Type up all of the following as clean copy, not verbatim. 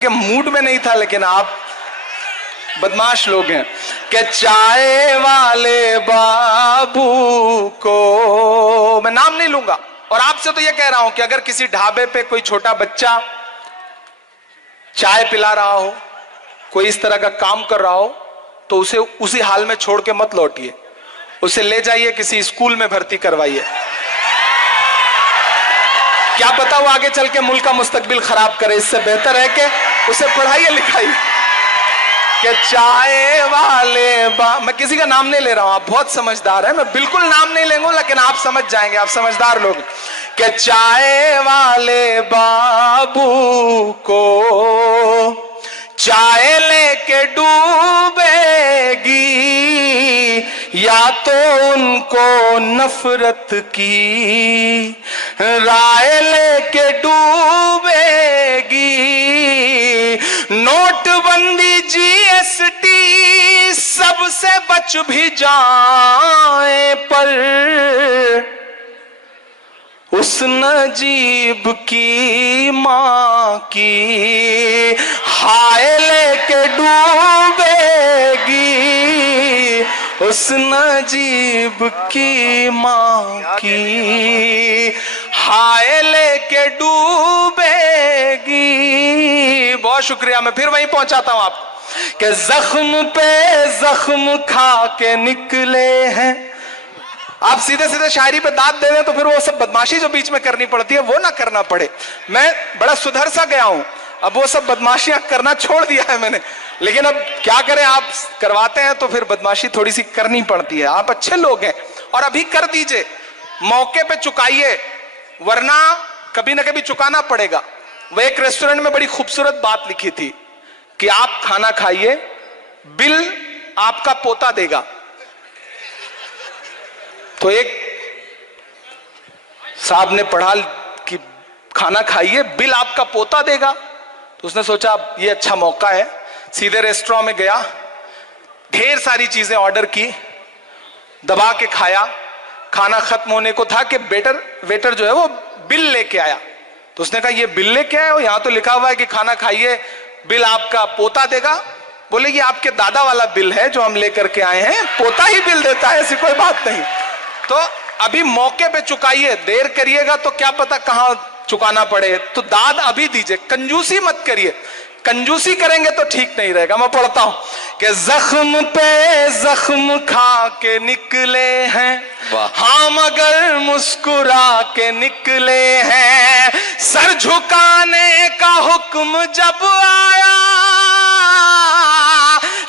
के मूड में नहीं था, लेकिन आप बदमाश लोग हैं कि चाय वाले बाबू को, मैं नाम नहीं लूंगा, और आपसे तो ये कह रहा हूं कि अगर किसी ढाबे पे कोई छोटा बच्चा चाय पिला रहा हो, कोई इस तरह का काम कर रहा हो, तो उसे उसी हाल में छोड़ के मत लौटिए, उसे ले जाइए किसी स्कूल में भर्ती करवाइए। क्या पता वो आगे चल के मुल्क का मुस्तकबिल खराब करे, इससे बेहतर है कि उसे पढ़ाइए लिखाइए। कि चाय वाले मैं किसी का नाम नहीं ले रहा हूं, आप बहुत समझदार हैं, मैं बिल्कुल नाम नहीं लेंगे, लेकिन आप समझ जाएंगे, आप समझदार लोग। कि चाय वाले बाबू को चाय लेके डूबेगी, या तो उनको नफरत की राय लेके डूबेगी। नोटबंदी जीएसटी सबसे बच भी जाए, पर उस नजीब की मां की हाय लेके डूबेगी, उस नजीब की मां की हाय लेके डूबेगी। बहुत शुक्रिया, मैं फिर वहीं पहुंचाता हूं आपको कि जख्म पे जख्म खा के निकले हैं। आप सीधे सीधे शायरी पे दाद दे दें तो फिर वो सब बदमाशी जो बीच में करनी पड़ती है वो ना करना पड़े। मैं बड़ा सुधर सा गया हूं, अब वो सब बदमाशियां करना छोड़ दिया है मैंने, लेकिन अब क्या करें, आप करवाते हैं तो फिर बदमाशी थोड़ी सी करनी पड़ती है। आप अच्छे लोग हैं और अभी कर दीजिए, मौके पे चुकाइए, वरना कभी ना कभी चुकाना पड़ेगा। वो एक रेस्टोरेंट में बड़ी खूबसूरत बात लिखी थी कि आप खाना खाइए, बिल आपका पोता देगा। तो एक साहब ने पढ़ा कि खाना खाइए, बिल आपका पोता देगा, तो उसने सोचा ये अच्छा मौका है, सीधे रेस्टोरेंट में गया, ढेर सारी चीजें ऑर्डर की, दबा के खाया। खाना खत्म होने को था कि वेटर जो है वो बिल लेके आया, तो उसने कहा ये बिल लेके आए हो, यहां तो लिखा हुआ है कि खाना खाइए, बिल आपका पोता देगा। बोले ये आपके दादा वाला बिल है जो हम लेकर के आए हैं, पोता ही बिल देता है, ऐसी कोई बात नहीं। तो अभी मौके पे चुकाइए, देर करिएगा तो क्या पता कहां चुकाना पड़े, तो दाद अभी दीजिए, कंजूसी मत करिए, कंजूसी करेंगे तो ठीक नहीं रहेगा। मैं पढ़ता हूं कि जख्म पे जख्म खा के निकले हैं, हाँ मगर मुस्कुरा के निकले हैं। सर झुकाने का हुक्म जब आया,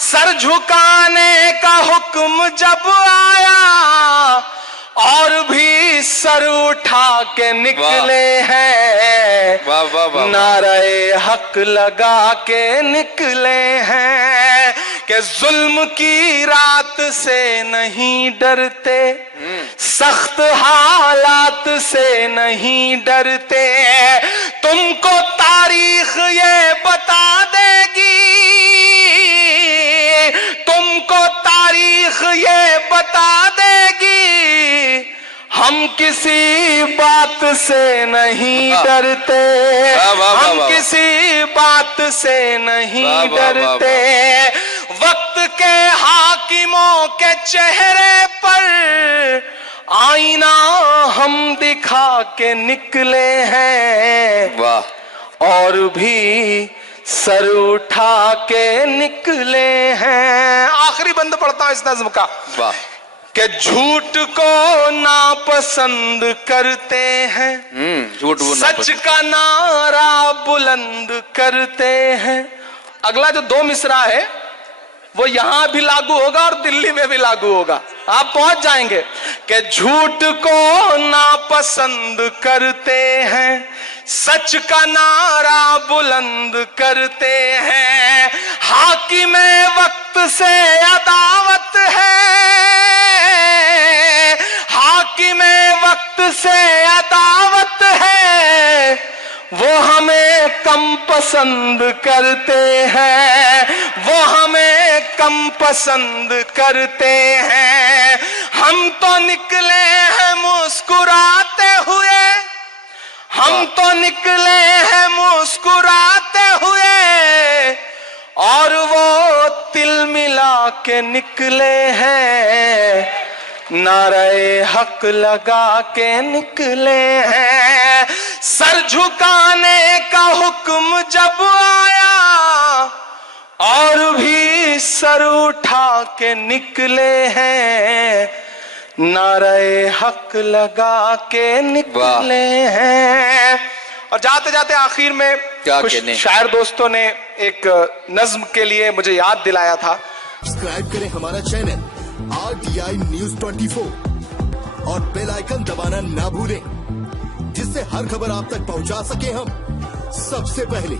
सर झुकाने का हुक्म जब आया, और भी सर उठा के निकले हैं, नारे हक लगा के निकले हैं। कि जुल्म की रात से नहीं डरते, सख्त हालात से नहीं डरते, तुमको तारीख ये बता देगी, तुमको तारीख ये बता देगी। हम किसी बात से नहीं डरते, हम किसी बात से नहीं डरते। वक्त के हाकिमों के चेहरे पर आईना हम दिखा के निकले हैं, और भी सर उठा के निकले हैं। आखिरी बंद पढ़ता हूं इस नज्म का कि झूठ को नापसंद करते हैं, सच का नारा बुलंद करते हैं। अगला जो दो मिसरा है वो यहां भी लागू होगा और दिल्ली में भी लागू होगा, आप पहुंच जाएंगे। कि झूठ को नापसंद करते हैं, सच का नारा बुलंद करते हैं। हाकिमे वक्त से अदावत है, हाकिमे वक्त से अदावत है, वो हमें कम पसंद करते हैं, वो हमें कम पसंद करते हैं। हम तो निकले हैं मुस्कुराते हुए, हम तो निकले हैं मुस्कुराते हुए और वो तिल मिला के निकले हैं, नारे हक लगा के निकले हैं। सर झुकाने का हुक्म जब आया और भी सर उठा के निकले हैं, नारे हक लगा के निकले हैं। और जाते जाते आखिर में कुछ शायर दोस्तों ने एक नज्म के लिए मुझे याद दिलाया था। सब्सक्राइब करें हमारा चैनल RTI News 24 और बेल आइकन दबाना ना भूलें, जिससे हर खबर आप तक पहुंचा सके हम सबसे पहले।